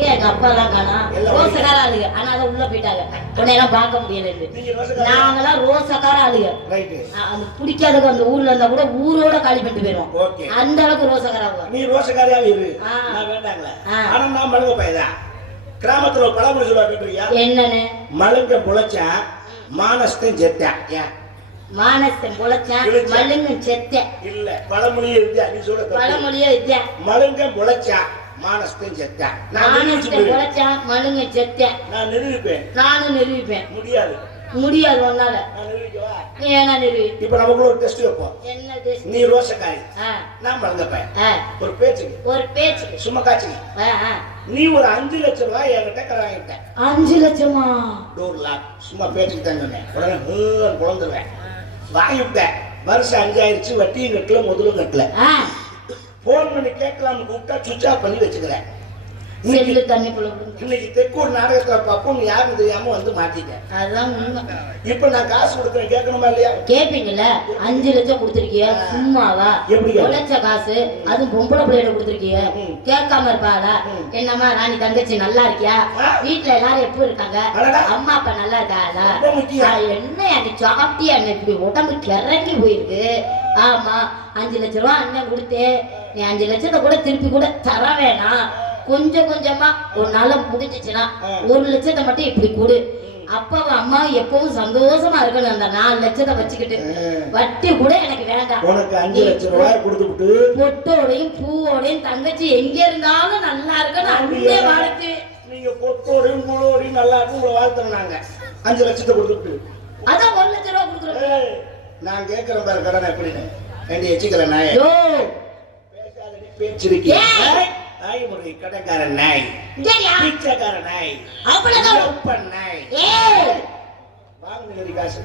எங்க எங்க அப்பா எல்லாம் காணா ரோசக்கார ஆளுங்க ஆனா அதை உள்ள போயிட்டாங்க உன்னையெல்லாம் பார்க்க முடியல நாங்கெல்லாம் ரோசக்கார ஆளுங்க அது பிடிக்காதவங்க அந்த ஊர்ல இருந்தா கூட ஊரோட காலி பண்ணிட்டு போயிடும் அந்த அளவுக்கு ரோசக்காரா நீ ரோசக்காரியாவே இரு நான் வேண்டாங்களே ஆனா நான் மழுங்க பையதான் கிராமத்துல ஒரு பழமொழி சொல்லுவா என்னன்னு மழுங்க புழைச்சா மானஸ்தன் செத்தான் மானஸ்தன் புழைச்சா மழுங்க செத்த இல்ல பழமொழியே இல்லையா நீ சொல்ற பழமொழியே இல்லையா மழுங்க புழைச்சா மானஸ்தன் செத்தான் மானஸ்தன் புழைச்சா மழுங்க செத்த நான் நிரூபிப்பேன் நானும் நிரூபிப்பேன் முடியாது முடியாது ஒன்னால நீ ஏன்னா நிரூபி இப்ப நமக்குள்ள ஒரு டெஸ்ட் வைப்போம் என்ன டெஸ்ட் நீ ரோசக்காரி நான் மழுங்கப்பேன் ஒரு பேச்சுக்கு சும்மா காட்சிக்கு நீ ஒரு 5 லட்சம் ரூபாய் என்கிட்ட கடன் வாங்கிட்ட 5 லட்சமா டோர் லாக் சும்மா பேச்சுக்கு தான் சொன்னேன் உடனே குழந்துருவேன் வாங்கிவிட்டேன் வருஷம் 5 ஆயிடுச்சு வட்டியும் கட்டல முதலும் கட்டல போன் பண்ணி கேட்கலாம்னு கூப்பிட்டா சுவிட்ச் ஆஃப் பண்ணி வச்சுக்கிறேன் இன்னைக்கு தெக்கூர் நாடகத்துல பார்ப்போம் யாருன்னு தெரியாம வந்து மாட்டிட்டேன் அதுதான் உண்மை இப்ப நான் காசு கொடுக்குறேன் கேட்கணுமா இல்லையா கேப்பீங்கல்ல 5 லட்சம் கொடுத்துருக்கிய சும்மாவா எப்படி உழைச்ச காசு அது பொம்பளை பிள்ளையிட கொடுத்துருக்கிய கேட்காம இருப்பாளா என்னம்மா ராணி தங்கச்சி நல்லா இருக்கியா வீட்டுல எல்லாரும் எப்படி இருக்காங்க அம்மா அப்பா நல்லா இருக்காளா என்ன அன்னைக்கு சாப்பிட்டியா இப்படி உடம்பு கிறங்கி போயிருக்கு ஆமா 5 லட்சம் ரூபா அண்ணன் கொடுத்தேன் நீ 5 லட்சத்தை கூட திருப்பி கூட தர வேணாம் கொஞ்சம் கொஞ்சமா ஒரு நாள முடிஞ்சிச்சுன்னா 1 லட்சத்தை மட்டும் இப்படி கொடு அப்பாவும் அம்மா எப்பவும் சந்தோஷமா இருக்கணும் அந்த 4 லட்சத்தை வச்சுக்கிட்டு வட்டி கூட எனக்கு வேண்டாம் உனக்கு 5 லட்சம் ரூபாய் கொடுத்துட்டு பொட்டோடையும் பூவோடையும் தங்கச்சி எங்க இருந்தாலும் நல்லா இருக்கணும் அங்கே வாழ்த்து நீங்க பொட்டோடையும் பூவோடையும் நல்லா இருக்கும் உங்களை வாழ்த்துறோம் நாங்க 5 லட்சத்தை கொடுத்துட்டு அதான் 1 லட்சம் ரூபாய் கொடுக்குறோம் நான் கேட்கிறேன் பாரு கடன் எப்படின்னு வேண்டி வச்சுக்கல நாய் பேசாதடி பேச்சிருக்கேன் நாய் முறை கடைக்கார நாய் பிச்சைக்கார நாய் அவ்வளவுதான் நாய் வாங்க காசு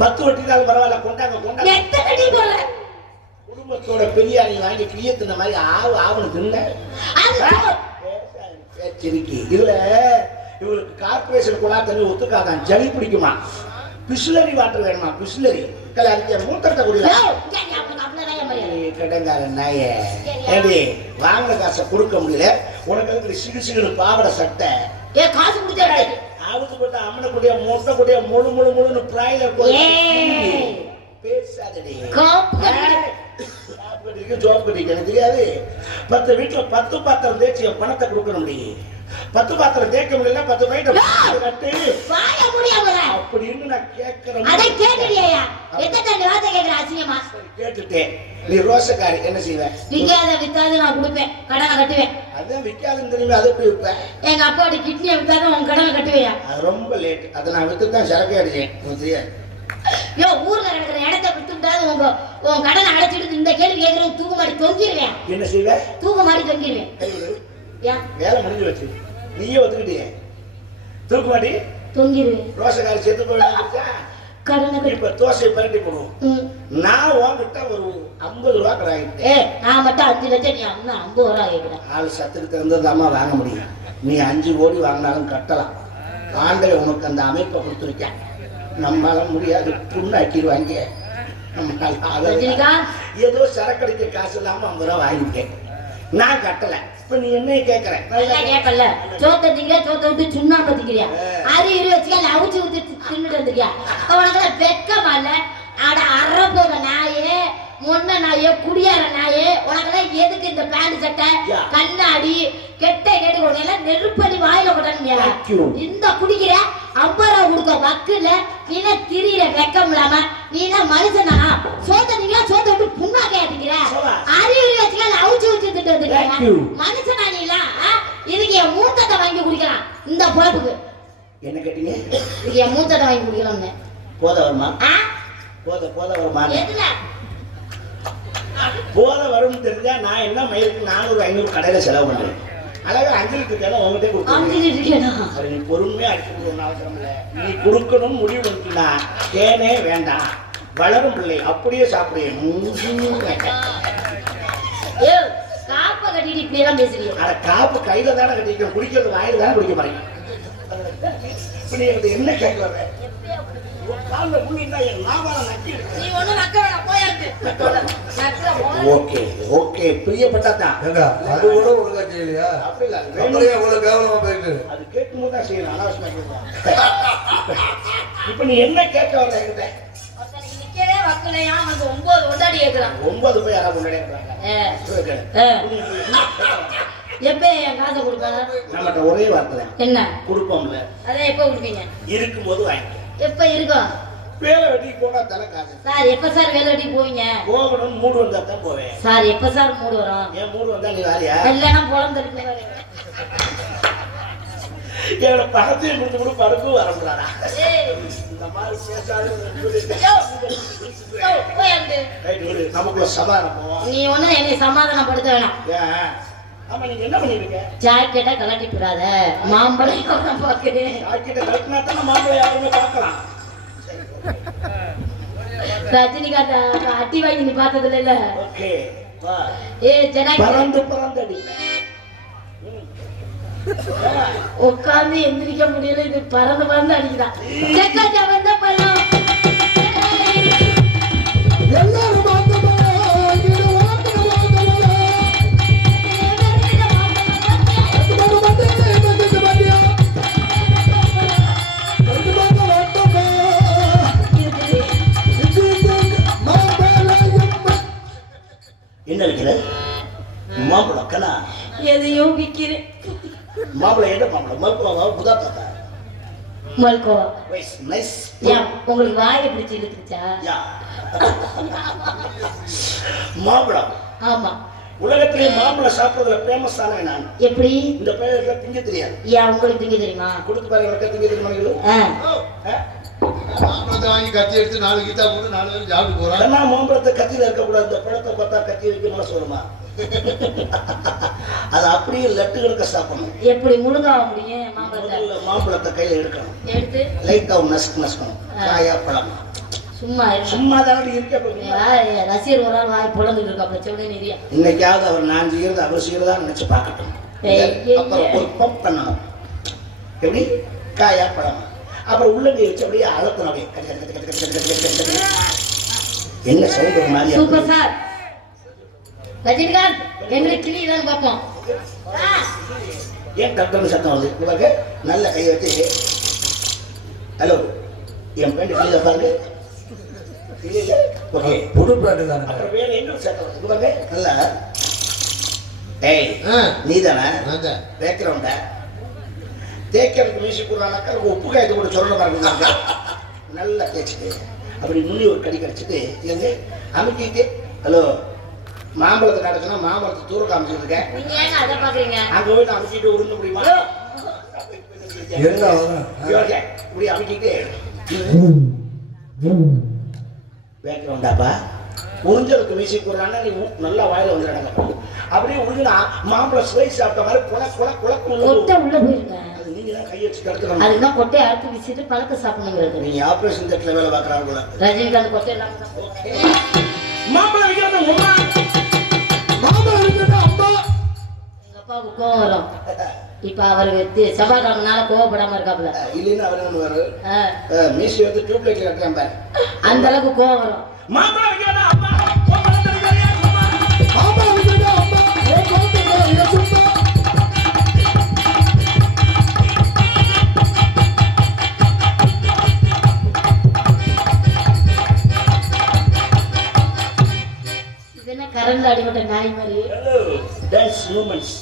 10 வட்டினாலும் பரவாயில்ல கொண்டாங்க குடும்பத்தோட பெரியாணி வாங்கி கிளியத்தின மாதிரி ஆவணம் தின்ன பேச்சிருக்கி இதுல இவங்களுக்கு கார்பரேஷன் குழா தண்ணி ஒத்துக்காதான் ஜலி பிடிக்குமா பிஸ்லரி வாட்டர் வேணுமா பிஸ்லரி மூத்தத்தை குடிக்கலாம் கடங்கார நாயே ஏடி வாங்கின காசை கொடுக்க முடியல உனக்கு சிறு பாவட சட்டை காசு கொடுத்தா ஆவுக்கு போட்ட அம்மனை கூடிய மொட்டை கூடிய முழு பிராயில பேசாதடி ஜோப் கட்டிக்க எனக்கு தெரியாது 10 வீட்டுல 10 பாத்திரம் தேய்ச்சி பணத்தை கொடுக்க முடியும் 10 பாத்திரம் தேய்க்க முடியல 10 பைட்டம் கட்டு அப்படின்னு நான் கேட்கிறேன் அதை கேட்டுறியா எத்தனை வார்த்தை கேக்குற அசிங்கமா கேட்டுட்டேன் நீ ரோசக்காரி என்ன செய்வே விக்காத வித்தாது நான் கொடுப்பேன் கடனை கட்டுவேன் அதான் விக்காதுன்னு தெரியுமே அதை எப்படி விற்பேன் எங்க அப்பாவோட கிட்னியை வித்தாது உன் கடனை கட்டுவியா அது ரொம்ப லேட் அதை நான் வித்து தான் சரக்கே அடிச்சேன் தெரியாது யோ ஊர்ல கிடக்குற இடத்தை வித்துட்டாது உன் கடனை அடைச்சிட்டு இந்த கேள்வி கேட்கறது தூக்கு மாடி தொங்கிடுவேன் என்ன செய்வே தூக்கு மாடி தொங்கிடுவேன் வேலை முடிஞ்சு வச்சு நீயே ஒத்துக்கிட்டியே தூக்கு மாடி தொங்கிடுவேன் ரோசக்காரி செத்து போயிடுச்சா கடனை இப்ப தோசை பரட்டி போடுவோம் நான் வாங்கிட்ட ஒரு 50 ரூபா கடாயிட்டேன் நான் மட்டும் 5 லட்சம் நீ அண்ணா 50 ரூபா கேட்கிறேன் ஆளு சத்துக்கு தகுந்ததாம்மா வாங்க முடியும் நீ 5 கோடி வாங்கினாலும் கட்டலாம் ஆண்டவன் உனக்கு அந்த அமைப்பை கொடுத்துருக்கேன் நம்மளால முடியாது புண்ணாக்கிடுவாங்க ஏதோ சரக்கடிக்க காசு இல்லாம 50 ரூபா வாங்கிட்டேன் நான் கட்டல இப்ப நீ என்ன கேக்குறேன் கேட்கல சோத்த திங்க சோத்த விட்டு சுண்ணாம்பு திங்கிறியா அது வச்சுக்க அவுச்சு ஊத்தி தின்னுட்டு வந்துருக்கியா உனக்கு வெக்கமா இல்ல அட அறப்போத நாயே முன்ன நாயே குடியார நாயே உனக்கெல்லாம் எதுக்கு இந்த பேண்ட் சட்டை கண்ணாடி கெட்ட கேட்டு கொடுக்கலாம் நெருப்படி வாயில கொட்டானுங்க இந்த குடிக்கிற 50 ரூபா கொடுக்க வக்குல நீனா திரியிற வெக்கம் இல்லாம நீனா மனுஷனா சோத்தனீங்களா சோத்த விட்டு புண்ணா கேட்டுக்கிற அறிவு வச்சுக்கலாம் அவுச்சு ஊத்தி திட்டு வந்துருக்காங்க மனுஷனா நீங்களா இதுக்கு என் மூத்தத்தை வாங்கி குடிக்கலாம் இந்த பொழப்புக்கு என்ன கேட்டீங்க இதுக்கு என் மூத்தத்தை வாங்கி குடிக்கலாம்னு போத வருமா போத வருமா எதுல போத வரும்னு தெரிஞ்சா நான் என்ன மயிலுக்கு 400-500 கடையில செலவு பண்றேன் அழகா 5 லிட்டர் தேவை உங்ககிட்ட கொடுக்கணும் நீ பொறுமையா அடிச்சு அவசரம் இல்லை நீ கொடுக்கணும் முடிவு பண்ணினா தேனே வேண்டாம் வளரும் பிள்ளை அப்படியே சாப்பிடுவேன் காப்பை கட்டிட்டு இப்படி எல்லாம் பேசுறீங்க அட காப்பு கையில தானே கட்டிக்க குடிக்கிறது வாயில தானே குடிக்க மாட்டேங்க இப்ப நீ என்ன கேட்க வர காலில் முன்னிருந்தா என் லாபம் நக்கி நீ ஒண்ணும் நக்க வேணாம் போயாச்சு நக்க போற ஓகே ஓகே பிரியப்பட்டாதான் ஏங்க, அது கூட ஒழுங்கா செய்யலையா? அப்படி இல்ல அப்படியே அவ்வளவு கேவலமா போயிட்டு அது கேட்கும்போது தான் செய்யணும் அனாவசியமா கேட்கலாம் இப்ப நீ என்ன கேட்க வரல என்கிட்ட ஒருத்தனுக்கு நிக்கவே வக்கலையா வந்து 9 ஒண்டாடி கேக்குறான் 9 போய் யாராவது முன்னாடி இருக்கிறாங்க எப்ப என் காசை கொடுப்பாங்க நம்மகிட்ட ஒரே வார்த்தை என்ன கொடுப்போம்ல அதான் எப்ப கொடுப்பீங்க இருக்கும்போது வாங்கிக்க எப்ப இருக்கும் வேலை வெட்டிக்கு போனா தலை காசு சார் எப்ப சார் வேலை வெட்டி போவீங்க போகணும்னு மூடு வந்தா தான் போவேன் சார் எப்ப சார் மூடு வரும் ஏன் மூடு வந்தா நீ வாரியா இல்லைன்னா பொழந்துருக்கு என்னோட பணத்தையும் கொடுத்து கூட படுக்கும் வரமுடாடா இந்த மாதிரி நமக்குள்ள சமாதானம் போவோம் நீ ஒண்ணு என்னை சமாதானப்படுத்த வேணாம் ஏன் ஆமா நீங்க என்ன பண்ணிருக்க ஜாக்கெட்டை கலட்டி போடாத மாம்பழம் நான் பாக்குறேன் ஜாக்கெட்டை கட்டினா தான் மாப்பிள்ளை யாருமே பார்க்கலாம் ரஜினிகாந்த் அட்டி வாங்கி நீ பார்த்ததுல இல்ல ஓகே வா ஏ ஜனாக்கி பறந்து அடி உட்கார்ந்து எந்திரிக்க முடியல இது பறந்து அடிக்குதான் செக்காச்சா வந்த பழம் எல்லாரும் என்ன வைக்கிற மாம்பழம் கண்ணா எதையும் விக்கிறேன் மாம்பழம் என்ன மாம்பழம் மல்கோவா புதாத்தா மல்கோவா நைஸ் ஏன் உங்களுக்கு வாயை பிடிச்சி இழுத்துச்சா யா மாம்பழம் ஆமா உலகத்திலே மாம்பழம் சாப்பிடுறதுல ஃபேமஸ் ஆனவன் நான் எப்படி இந்த பேர்ல திங்க தெரியாது ஏன் உங்களுக்கு திங்க தெரியுமா கொடுத்து பாருங்க எனக்கு திங்க தெரியுமா மாம்பழத்தை வாங்கி கத்தி எடுத்து 4 கீத்தா போட்டு 4 பேரும் சாப்பிட்டு போறான். கண்ணா மாம்பழத்தை கத்தியில இருக்கக்கூடாது இந்த பழத்தை பார்த்தா கத்தி வைக்கணும்னு சொல்லுமா அது அப்படியே லட்டு கணக்க சாப்பிடணும் எப்படி முழுங்காவ முடியும் மாம்பழத்தை முதல்ல மாம்பழத்தை கையில எடுக்கணும் எடுத்து லைட்டா நசுக்கணும் காயா பழம் சும்மா இருங்க. சும்மா தானே இருக்க போறீங்க ரசிகர் ஒரு ஆள் வாய் பொழந்துட்டு இருக்கா பிரச்சனை நிறைய இன்னைக்காவது அவர் நான் செய்யறது அவர் செய்யறதா நினைச்சு பார்க்கட்டும் அப்புறம் ஒரு பம்ப் பண்ணணும் எப்படி காயா பழம் அப்புறம் உள்ளங்கை வச்சு அப்படியே அழுத்தணும் அப்படியே கட்டு, கட்டு, கட்டு, கட்டு, கட்டு, கட்டு, கட்டு, கட்டு, கட்டு. என்ன சவுண்ட் ஒரு மாதிரி சூப்பர் சார் ரஜினிகாந்த் எங்களுக்கு கிளி தான் பார்ப்போம் ஏன் டக்குனு சத்தம் வருது உங்களுக்கு நல்ல கையை வச்சு ஹலோ என் பேண்ட் கிளியில பாருங்க ஓகே புது பிராண்டு தானே. அப்புறம் வேற என்ன சத்தம் வருது பாருங்க நல்லா ஏய் ஆ, நீ தானே அதான். பேக்ரவுண்ட தேய்க்கிறதுக்கு மியூசிக் போடுறானாக்கா உப்பு காயத்தை கூட சொல்ல பாருங்க நல்லா தேய்ச்சிட்டு அப்படி நுண்ணி ஒரு கடி கடிச்சிட்டு எங்க அமுக்கிட்டு ஹலோ மாம்பழத்தை கிடச்சுன்னா மாம்பழத்தை தூர காமிச்சிருக்கேன் நீங்க ஏங்க அதை பாக்குறீங்க அங்க போய் நான் அமுக்கிட்டு உருந்த முடியுமா என்ன வரும்? ஓகே இப்படி அமுக்கிட்டு பேக்ரவுண்டாப்பா உறிஞ்சலுக்கு மியூசிக் போடுறான்னா நீ நல்லா வாயில வந்துடுறாங்க அப்படியே உறிஞ்சினா மாம்பழம் சுவை சாப்பிட்ட மாதிரி கொட்டை உள்ள போயிருங்க அது நீங்க தான் கை வச்சு தடுக்கணும் அதுதான் கொட்டையை அறுத்து வீசிட்டு பழத்தை சாப்பிடணுங்கிறது நீங்க ஆபரேஷன் தேட்டர்ல வேலை பார்க்கறாங்க போல ரஜினிகாந்த் கொட்டை இல்லாம தான். மாம்பழம் விற்கிறது உமா மாம்பழம் இருக்குன்னா அம்மா. எங்க அப்பாவுக்கு கோவம் வரும் இப்ப அவருக்கு செவ்வாய்க்கிழமைனால கோவப்படாம இருக்காப்புல இல்லைன்னா அவர் என்ன வருவாரு மீசி வந்து டியூப் லைட்ல கட்டுறான் பாரு அந்த அளவுக்கு கோவம் வரும் மாம்பழம் விற்கிறது அம்மா மாம்பழம் தருகிறாயா அம்மா மாம்பழம் இருக்குன்னா அம்மா. ஏன் கோவப்படுற? இதை சும்மா. இது என்ன கரண்ட் அடிபட்ட நாய் மாதிரி ஹலோ டான்ஸ் மூமெண்ட்ஸ்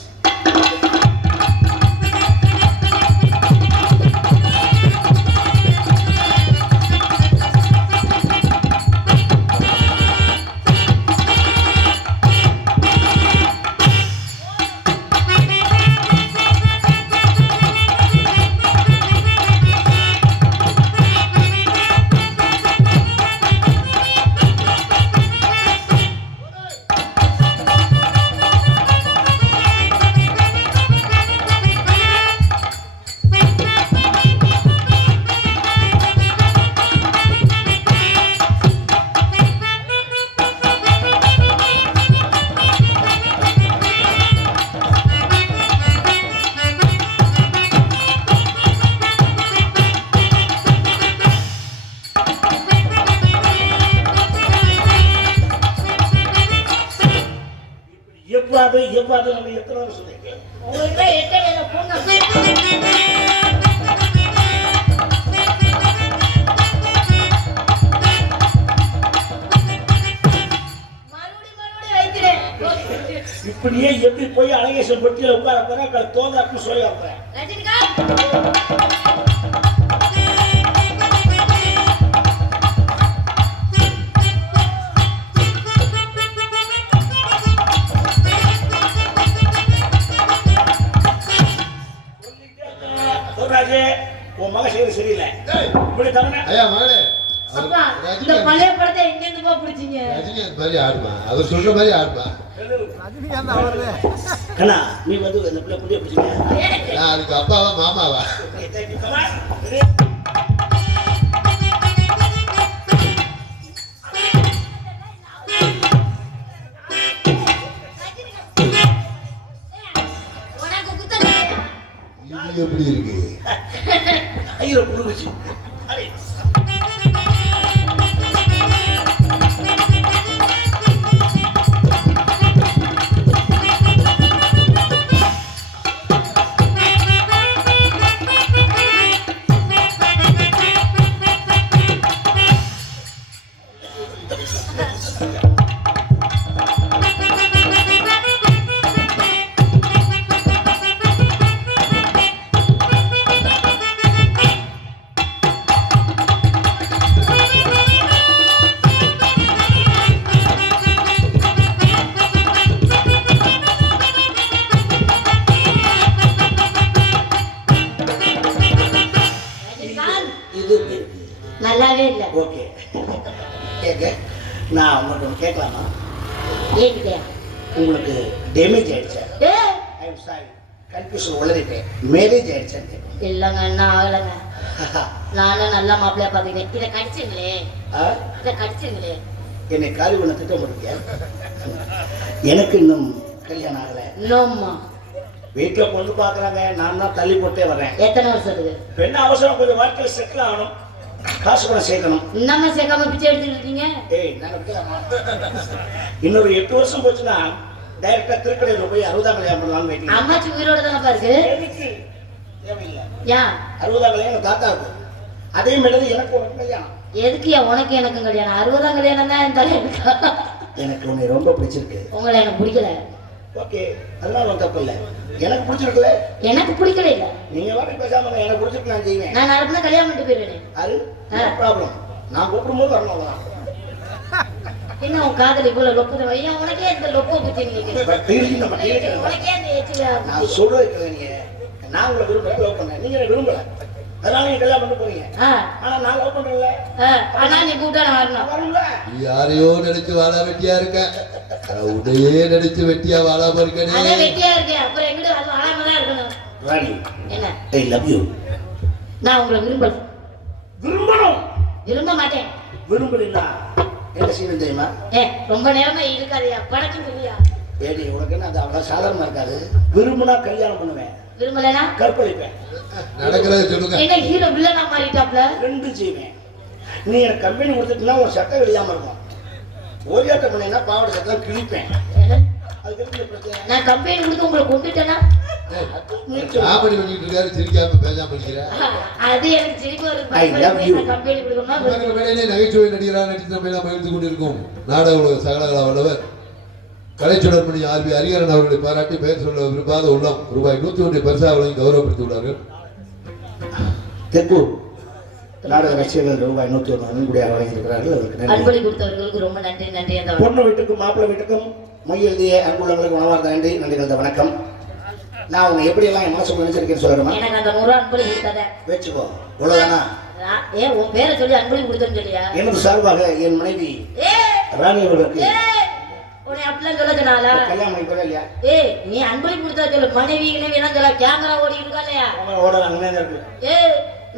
எவ்வாறு நம்ம எத்தனை வருஷம் சொல்லிருக்கேன் உங்கள்கிட்ட எட்ட பொண்ணு இப்படியே எப்படி போய் அழகேசன் பொட்டியில உட்கார போறேன் தோந்தாக்கு சொல்லி வைப்பேன் உன் மக செய்யறது சரியில்லை இப்படி தவணை ஐயா மகளே அப்பா இந்த பழைய படத்தை எங்க இருந்து போ பிடிச்சீங்க ரஜினிகாந்த் மாதிரி ஆடுமா அவர் சொல்ற மாதிரி ஆடுமா கண்ணா நீ வந்து இந்த பிள்ளை புள்ளிய பிடிச்சிங்க நான் அதுக்கு அப்பாவா மாமாவா இது எப்படி இருக்கு ஐயோ புழுகுச்சு நல்லாவே இல்ல ஓகே கேக்க நான் உங்களுக்கு ஒன்று கேட்கலாமா ஏங்கிட்டே உங்களுக்கு டேமேஜ் ஆயிடுச்சா ஏ ஐ எம் சாரி கன்ஃபியூஷன் உளறிட்டேன் மேரேஜ் ஆயிடுச்சான்னு கேட்கணும் இல்லைங்க என்ன ஆகலைங்க நானும் நல்லா மாப்பிள்ளையா பாத்துக்கிறேன் இதை கடிச்சிங்களே இதை கடிச்சிங்களே என்னை காலி பண்ண திட்டம் போடுங்க எனக்கு இன்னும் கல்யாணம் ஆகலை இன்னும்மா வீட்டில் பொண்ணு பார்க்குறாங்க நான் தான் தள்ளி போட்டே வரேன் எத்தனை வருஷத்துக்கு பெண்ணு அவசரம் கொஞ்சம் வாழ்க்கையில் செட்டில் ஆகணும் காசு கூட சேர்க்கணும் இன்னமா சேர்க்காம பிச்சை எடுத்துட்டு இருக்கீங்க ஏய் நான் இன்னொரு 8 வருஷம் போச்சுன்னா டைரக்டா திருக்கடையில் போய் 60ஆம் கல்யாணம் பண்ணலாம்னு வைக்கிறேன் அம்மாச்சி உயிரோட தானப்பா இருக்கு தேவையில்லை ஏன் 60ஆம் கல்யாணம் தாத்தாவுக்கு அதே மாதிரி எனக்கு உனக்கு கல்யாணம் எதுக்குயா உனக்கு எனக்கும் கல்யாணம் 60ஆம் கல்யாணம் தான் என் தலைவருக்கா எனக்கு உன்னை ரொம்ப பிடிச்சிருக்கு உங்களை எனக்கு பிடிக்கல ஓகே அதனால ஒன்றும் தப்பு இல்லை எனக்கு பிடிச்சிருக்குல்ல எனக்கு பிடிக்கல இல்ல நீங்க வாட்டி பேசாம எனக்கு பிடிச்சிருக்கு நான் செய்வேன் நான் நடப்புனா கல்யாணம் பண்ணிட்டு போயிடுவேன் அது ப்ராப்ளம் நான் கூப்பிடும்போது வரணும் அவ்வளோதான் என்ன உன் காதல் இவ்வளவு லொப்பு ஐயா உனக்கே இந்த லொப்ப பத்தி உனக்கே இந்த எச்சில நான் சொல்றது நீங்க நான் உங்களை விரும்பல லவ் பண்ணேன் நீங்க என்ன விரும்பல அதனால நீங்க கல்யாணம் பண்ண போறீங்க ஆனா நான் லவ் பண்றேன்ல ஆனா நீ கூப்பிட்டா நான் வரணும் வரணும்ல யாரையோ நினைச்சு வாழா வெட்டியா இருக்க உடையே நினைச்சு வெட்டியா வாழாம அதே இருக்கனே வெட்டியா இருக்கேன் அப்புறம் எங்கிட்ட அது வராம தான் இருக்கணும் ராணி என்ன ஐ லவ் யூ நான் உங்களை விரும்பல விரும்பணும் விரும்ப மாட்டேன் விரும்பலா என்ன செய்யணும் தெரியுமா ரொம்ப நேரமா இருக்காதியா படக்கும் இல்லையா ஏடி உனக்கு என்ன அது அவ்வளவு சாதாரணமா இருக்காது விரும்பினா கல்யாணம் பண்ணுவேன் விரும்பலனா கற்பழிப்பேன் நடக்கிறத சொல்லுங்க என்ன ஹீரோ வில்லனா மாறிட்டாப்ல ரெண்டும் செய்வேன் நீ எனக்கு கம்பெனி கொடுத்துட்டுனா ஒரு சட்டை வெளியாம இருக்கும் ஓரியாட்டம் பண்ணீங்கன்னா பாவாடை சட்டை கிழிப்பேன் அதுக்கு என்ன பிரச்சனை நான் கம்பெனி கொடுத்து உங்களை கொண்டுட்டேனா காமெடி பண்ணிட்டு இருக்காரு சிரிக்காம பேசாம இருக்கிற அது எனக்கு சிரிப்பு I love you. வருது கம்பெனி கொடுக்கணும்னா மேலே நகைச்சுவை நடிகராக நடித்து நம்ம எல்லாம் மகிழ்ந்து கொண்டிருக்கும் நாடக உலக சகலகலா வல்லவர் கலைச்சுடர்மணி ஆர்வி ஹரிஹரன் அவர்களை பாராட்டி பெயர் சொல்ல விரும்பாத உள்ளம் ரூபாய் 101 பரிசா வழங்கி கௌரவப்படுத்தி உள்ளார்கள். தெப்பூர் நாடக ரசிகர்கள் ரூபாய் 101 நன்கொடையாக வழங்கியிருக்கிறார்கள் அதற்கு நன்றி. அன்பளி கொடுத்தவர்களுக்கு ரொம்ப நன்றி நன்றி அந்த பொண்ணு வீட்டுக்கும் மாப்பிள்ளை வீட்டுக்கும் மொய் எழுதிய அன்புள்ளவங்களுக்கு உணவார்ந்த நன்றி நன்றி கலந்த வணக்கம். நான் உன்னை எப்படியெல்லாம் என் மனசுக்கு நினைச்சிருக்கேன்னு சொல்லணுமா? எனக்கு அந்த 100 அன்பளி கொடுத்தத வச்சுக்கோ இவ்வளவுதானா? உன் பேரை சொல்லி அன்பளி கொடுத்தேன்னு சொல்லியா? எனது சார்பாக என் மனைவி ராணி அவர்களுக்கு உன்னை அப்படிலாம் சொல்ல சொன்னாலா? கல்யாணம் பண்ணி போறேன் இல்லையா? நீ அன்பளி கொடுத்தா சொல்லு, மனைவி எல்லாம் சொல்ல கேமரா ஓடி இருக்கா இல்லையா? ஓடலாம் இருக்கு.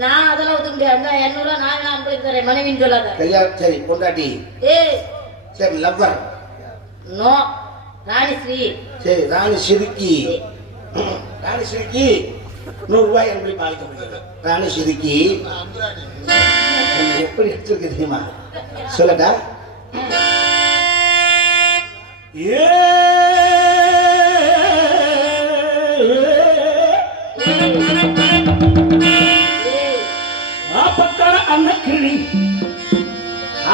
நான் அதெல்லாம் ஒத்துக்க முடியாது. அந்த 200 நான் வேணா அன்பளி தரேன், மனைவின்னு சொல்லாத. கல்யாணம் சரி பொண்டாட்டி சரி லவ்வர் நோ ராணி ஸ்ரீ சரி ராணி சிறுக்கி ராணி சிறுக்கி 100 ரூபாய் அன்பளி பாலிக்க முடியாது. ராணி சிறுக்கி எப்படி எடுத்துருக்கு தெரியுமா? சொல்லட்டா? ஏ ஆப்பக்கார அன்னக்கிளி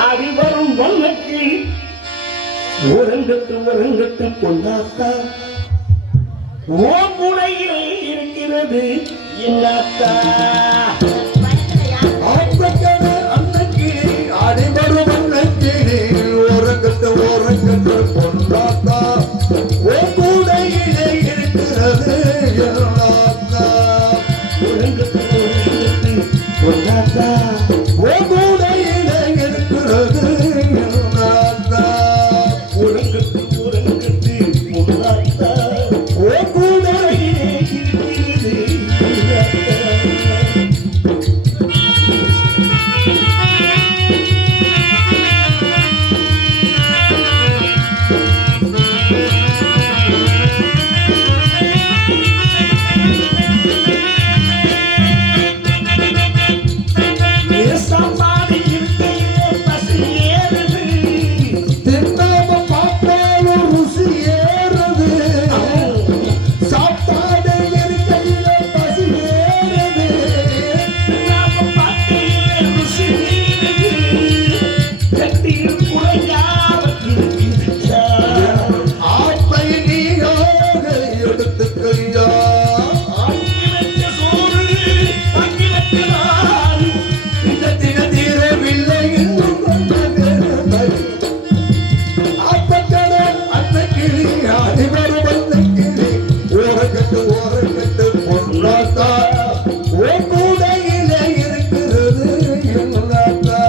ஆடி வரும் வண்ணக்கிளி உறங்கட்டு பொன்னாத்தா ஓ முனையில் இருக்கிறது என்னத்தா ஆப்பக்கார அன்னக்கிளி ஆடி வரும் வண்ணக்கிளி ஓரங்கட்டு பொன்னாத்தா ஓ கூடையிலே இருக்கிறது எல்லாத்தா உறங்கட்டு பொன்னாத்தா ஓ கூடையிலே இருக்கிறது எல்லாத்தா உறங்கட்டு பொன்னாத்தா ஓ கூடையிலே இருக்கிறது என்னத்தா சாப்பாடு இருக்கையிலே பசி ஏறுது தின்னாம பார்த்தாலும் ருசி ஏறுது சாப்பாடு இருக்கையில பசி ஏறுது நாம பார்க்கையிலே ருசி ஏறுது கட்டியில் குறையாவற்றிருக்கிறா ஆப்பை நீயாக எடுத்துக்கையா ஆங்கிலத்து சோறு ஆங்கிலத்து நாடு தின தீரவில்லை இன்னும் ஆப்பக்கட அன்னக்கிளி அடிவரு வந்தக்கிளி ஓரக்கட்டு பொன்னாத்தா ஓ கூடையிலே இருக்கிறது எல்லாத்தா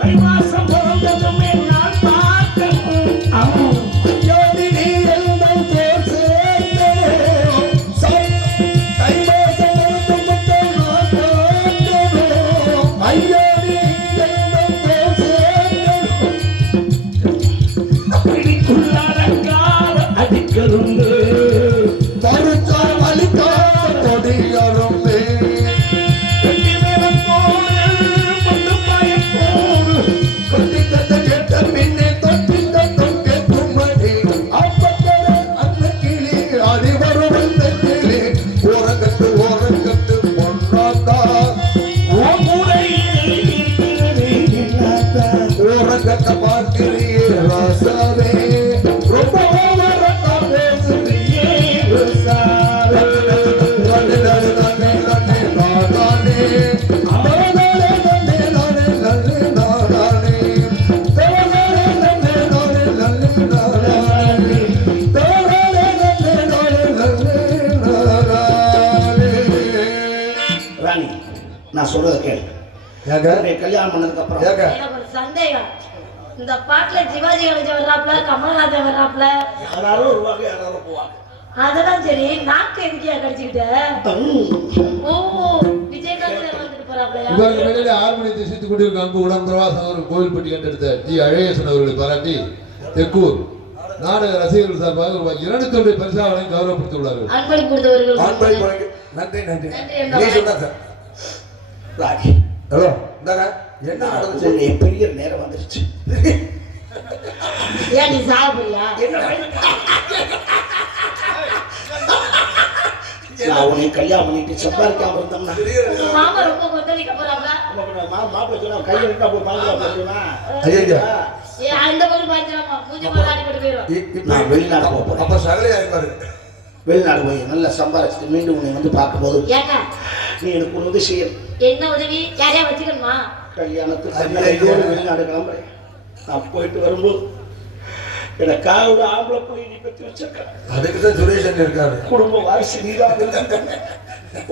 தை மாசம் பிறந்ததுமே நான் பார்க்கணும் ஐயோடி நீ எல்லாம் போல் சேர்க்கணும் தை மாசம் மட்டும் நான் பார்க்கணும் ஐயோடி நீ எல்லாம் போல் சேர்க்கணும் பிடிக்குள்ளாரங்கால அடிக்கலுண்டு பருத்தா வலிக்காத கொடியரும்பே கட்டி மேலத்தோடு பட்டு பாயத்தோடு கொட்டி கட்ட கேட்ட பின்னே தொட்டி தட்டம் கேட்கும் மணி அப்பக்கட அன்னக்கிளி அடிவரு வந்த கிளி ஓரங்கட்டு பொன்னாத்தா ஓ முறையிலே இருக்கிறது என்னத்தா ஓரங்கட்ட பார்க்கிறியே ராசாவே ரொம்ப ஓவரட்டா பேசுறியே ராசாவே நன்னே நன்னே நன்னே நானே நானே நன்னே நன்னே நானே நானே தேவனே நன்னே நானே நானே தேவனே நன்னே நானே நானே ராணி நான் சொல்றத கேளு ஏங்க உன்னை கல்யாணம் பண்ணதுக்கு அப்புறம் ஏங்க எனக்கு ஒரு சந்தேகம். இந்த பாட்டுல சிவாஜி கணேசன் வர்றாப்ல, கமல்ஹாசன் வர்றாப்ல, யாராலும் வருவாங்க யாராலும் போவாங்க அதெல்லாம் சரி. நாக்கு எதுக்கியா கடிச்சுக்கிட்ட? ஓ, விஜயகாந்த் வந்துட்டு போறாப்லயா? இவருக்கு மேலே ஆர்மணி திசைத்துக் கொண்டிருக்கும் அன்பு உடம்பிரவாசம் அவர்கள் கோவில்பட்டி கண்டெடுத்த டி அழகேசன் அவர்களை பாராட்டி தெக்கூர் நாடக ரசிகர்கள் சார்பாக ரூபாய் 200 பரிசாவனை கௌரவப்படுத்தியுள்ளார்கள். அன்பளிப்பு கொடுத்தவர்கள் ஆண்பை வணக்கம் நன்றி நன்றி நன்றி, நீ சொன்னா சார் ராணி ஹலோ இந்தாங்க என்ன நடந்துச்சு உன்னை பெரிய நேரம் வந்துருச்சு ஏன் நீ சாப்பிடுறியா? நான் உன்னை கல்யாணம் பண்ணிட்டு சம்பாதிக்காம இருந்தோம்னா உங்க மாமா ரொம்ப கொந்தளிக்க போறாப்ல. மாப்பிள்ளை சொன்னா கையை எடுத்தா போய் பாக்கலாம் தெரியுமா ஐயா அந்த பக்கம் பாத்துறாமா, மூஞ்சி மாதிரி அடிபட்டு போயிடும். நான் வெளிநாடு போக போறேன் அப்ப சகலையா இருப்பாரு வெளிநாடு போய் நல்லா சம்பாதிச்சுட்டு மீண்டும் உன்னை வந்து பார்க்கும்போது ஏங்க நீ எனக்கு ஒரு உதவி செய்யணும் என்ன உதவி? யாரையா வச்சுக்கணுமா? கல்யாணத்துக்கு வெளிநாடு கிளம்புறேன் நான் போயிட்டு வரும்போது எனக்காக ஒரு ஆம்பளை போய் நீ பத்தி வச்சிருக்க அதுக்கு தான் சுரேஷன் இருக்காரு குடும்ப வாரிசு நீதான்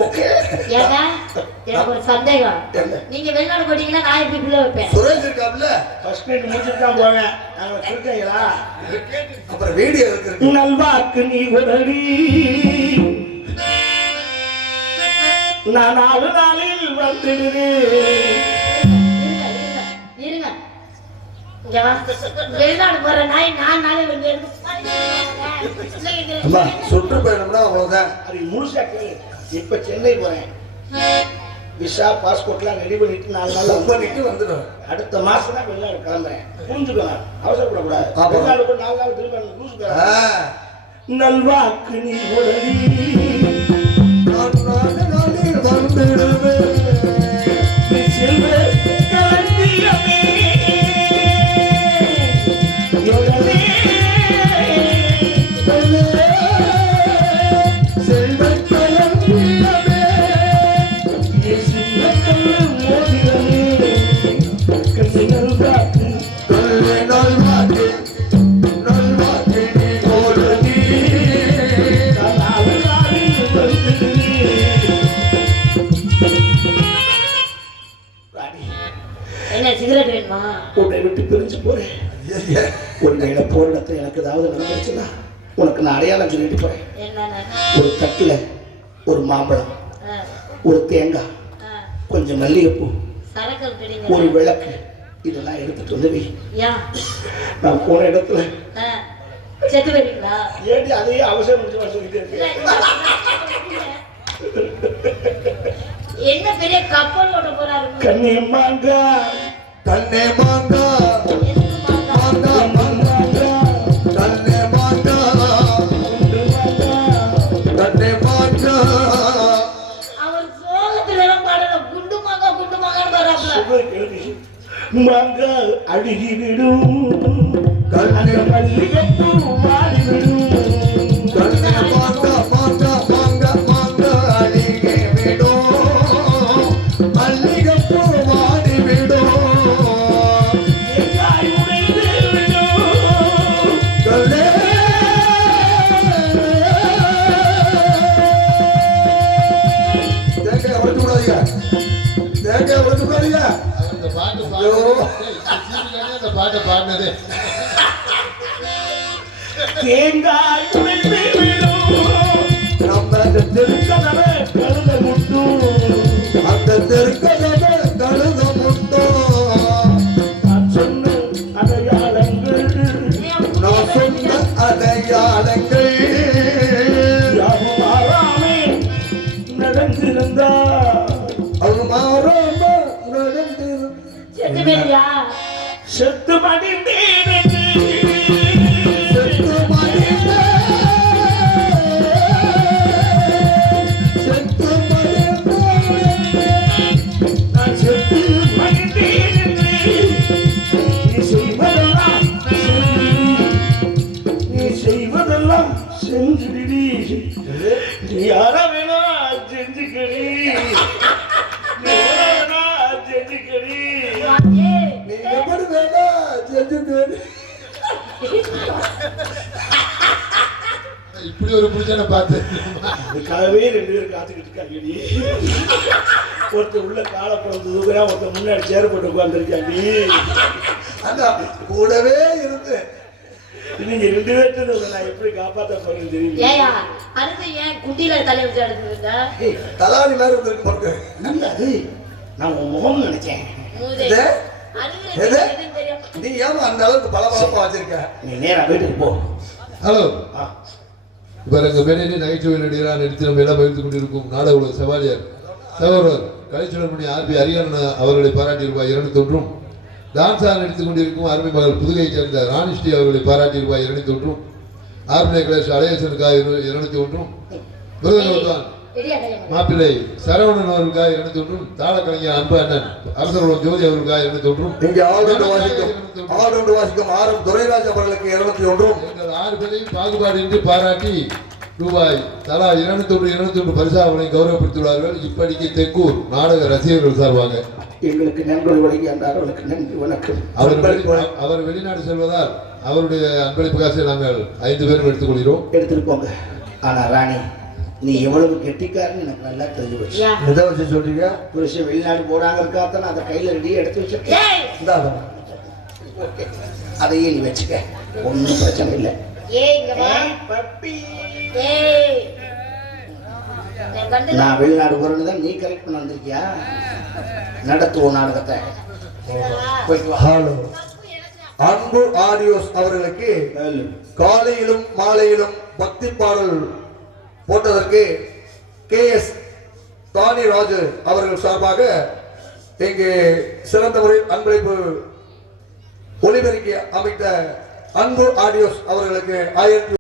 ஓகே ஏங்க எனக்கு ஒரு சந்தேகம். என்ன? நீங்க வெளிநாடு போட்டீங்கன்னா நான் எப்படி பிள்ளை வைப்பேன்? சுரேஷ் இருக்காப்ல ஃபர்ஸ்ட் நைட் முடிச்சுட்டு தான் போவேன் நாங்க இருக்கீங்களா அப்புறம் வீடியோ இருக்கு நல்வாக்கு நீ உடனடி நான் 4 நாளில் வந்துடுறேன் இருங்க இங்க வா. வெளிநாடு போற நாய் 4 நாளைக்கு இங்க இருந்து அம்மா சுற்றுப்பயணம்னா அவ்வளவுதான் அது முழுசா கேளு இப்ப சென்னை போறேன் விசா பாஸ்போர்ட்லாம் ரெடி பண்ணிட்டு 4 நாள் பண்ணிட்டு வந்துடும். அடுத்த மாசம் தான் வெளிநாடு கிளம்புறேன். புரிஞ்சுக்கலாம், அவசரப்படக்கூடாது. ஆமா. வெளிநாடு போய் 4 நாள் திரும்ப லூசுக்கிறேன். நல்வாக்கு நீ உடனே நாளில் வந்திடுவேன். செல்வ களஞ்சியமே உடனே செல்வக் களஞ்சியமே. நீ சின்னக்கல்லு மோதிரமே கசி நல்வாக்கு நல்வாக்கு நல்வாக்கு நீ போடுதி. நாலு நாளில் வந்து ராணி, என்ன சிகரெட் வேணுமா? உன்னை விட்டு பிரிஞ்சு போறேன். உன்னை போற இடத்துல எனக்கு ஏதாவது நடந்துச்சுன்னா உனக்கு நான் அடையாளம் சொல்லிட்டு போறேன். என்னன்னு? ஒரு தட்டுல ஒரு மாம்பழம், ஒரு தேங்காய், கொஞ்சம் மல்லிகைப்பூ, சரக்கு பிடிங்க. ஒரு விளக்கு, இதெல்லாம் எடுத்துட்டு வந்து வை. ஏன்? நான் போன இடத்துல செத்து போயிருங்களா? ஏடி அதையே அவசரம் முடிச்சு வர சொல்லிட்டு இல்ல, இருக்கேன். என்ன பெரிய கப்பல் ஓட்ட போறாரு? கண்ணியம்மாங்க கண்ணே மாங்கா எதுக்கு மாங்கா? மாங்கா மாங்கா கண்ணே மாங்கா கண்ணே மாங்கா. அவர் சோகத்துல எல்லாம் பாடல, குண்டு மாங்கா குண்டு மாங்கான்னு வர்றாப்ல. மாங்க அழுகி விடும் கண்ணே மல்லிகைப்பூ மாறிவிடும். கண்ணே மாங்கா மாங்கா மாங்கா மாங்கா அழுகி விடும். மல்லிகைப்பூ வாடி விடும். தேங்காய் உடைந்து விடும். கண்ணே தேங்காய் உடைச்சு விடாதீங்க. தேங்காய் உடைச்சு விடாதீங்க. அந்த பாட்டு பாடுறது அந்த பாட்டை பாடினதே தேங்காய் உடைந்து விடும். நம்ம அந்த கதவை கழுத முட்டும். அந்த தெருக்கதவை கழுத முட்டும். நான் சொன்ன அடையாளங்கள் நான் சொன்ன அடையாளங்கள் யாவும் மாறாமே நடந்திருந்தா அது மாறாம நடந்திருக்கும். செத்து போயிருக்கியா? செத்து மடிந்தேன் என்று செத்து மடிந்தேன். செத்து மடிந்தேன். நான் செத்து மடிந்தேன் என்று நீ செய்வதெல்லாம் நீ செய்வதெல்லாம் செஞ்சுடி. நீ யார வேணா செஞ்சுக்கடி. நீ யார வேணா செஞ்சுக்கடி. ஏய், நீ எப்படி வேணா செஞ்சுக்கேன். இப்படி ஒரு புடிச்சனை பார்த்து அதுக்காகவே 2 பேரும் காத்துக்கிட்டு இருக்காங்கடி. ஒருத்தர் உள்ள காலை பிறந்து தூக்குறா, ஒருத்தர் முன்னாடி சேர் போட்டு உட்காந்துருக்காண்டி. அதான் கூடவே இருந்து நீங்க 2 பேர்த்து நான் எப்படி காப்பாற்ற போறேன்னு தெரியல. ஏயா அடுத்து ஏன் குண்டியில தலையை வச்சு அடுத்துருந்த? தலாரி மாதிரி இருந்திருக்கு பாருங்க. என்னடா அது? நான் உன் முகம் நினைச்சேன். மூதே. எது? அழுகுற எது? எதுன்னு தெரியும். நீ ஏமா அந்த அளவுக்கு பளபளப்பா வச்சிருக்க? நீ நேரா வீட்டுக்கு போ. ஹலோ ஆ. இப்போ எங்கள் மேடையில் நகைச்சுவை நடிகராக நடித்து நம்ம எல்லாம் பகிர்ந்து கொண்டிருக்கும் நாடக உலக செவாலியர் சகோதரர் கலைச்சுடர்மணி ஆர்பி ஹரிஹரன் அவர்களை பாராட்டி ரூபாய் 200. டான்ஸாக நடித்துக் கொண்டிருக்கும் அருமை மகள் புதுகையைச் சேர்ந்த ராணிஸ்ரீ அவர்களை பாராட்டி ரூபாய் 200. ஆர்மனை கலேஷ் அலையசனுக்காக 201. விருதுநகர் பெரிய அடையாளம். மாப்பிள்ளை சரவணன் அவர்களுக்காக 201. தாளக்கலைஞர் அன்பு அண்ணன் அரசர் ஜோதி அவர்களுக்காக 201. இங்கே ஆடொன்று வாசிக்கும் ஆரம் துரைராஜ் அவர்களுக்கு 201. எங்கள் 6 பேரையும் பாகுபாடின்றி பாராட்டி ரூபாய் தலா 201 பரிசாவனை கௌரவப்படுத்தியுள்ளார்கள். இப்படிக்கு தெக்கூர் நாடக ரசிகர்கள் சார்பாக எங்களுக்கு நன்றி வழங்கி அந்த அவர்களுக்கு நன்றி வணக்கம். அவர் வெளிநாடு செல்வதால் அவருடைய அன்பளிப்பு காசை நாங்கள் 5 பேரும் எடுத்துக்கொள்கிறோம். எடுத்துட்டு போங்க. ஆனா ராணி, நீ எவ்வளவு கெட்டிக்காரன்னு எனக்கு நல்லா தெரிஞ்சு போச்சு. யா. எதை வச்சு சொல்றீங்க? புருஷன் வெளிநாடு போறாங்க இருக்காத்தான் அதை கையில ரெடியா எடுத்து வச்சிருக்கேன். ஏய், இந்தாங்க. ஓகே, அதையே நீ வச்சுக்க, ஒன்றும் பிரச்சனை இல்லை. ஏய், இங்க வா. பப்பி, ஏய். என் கண்டுல நான் வெளிநாடு போறேன்னு தான் நீ கரெக்ட் பண்ண வந்திருக்கியா? நடத்துவோம் நாடகத்தை. போயிட்டு வா. ஹலோ அன்பு ஆடியோஸ் அவர்களுக்கு காலையிலும் மாலையிலும் பக்தி பாடல் போட்டதற்கு KS தானி ராஜு அவர்கள் சார்பாக இங்கே சிறந்த முறையில் அன்பளிப்பு ஒளிபெருக்கி அமைத்த அன்பு ஆடியோஸ் அவர்களுக்கு 1000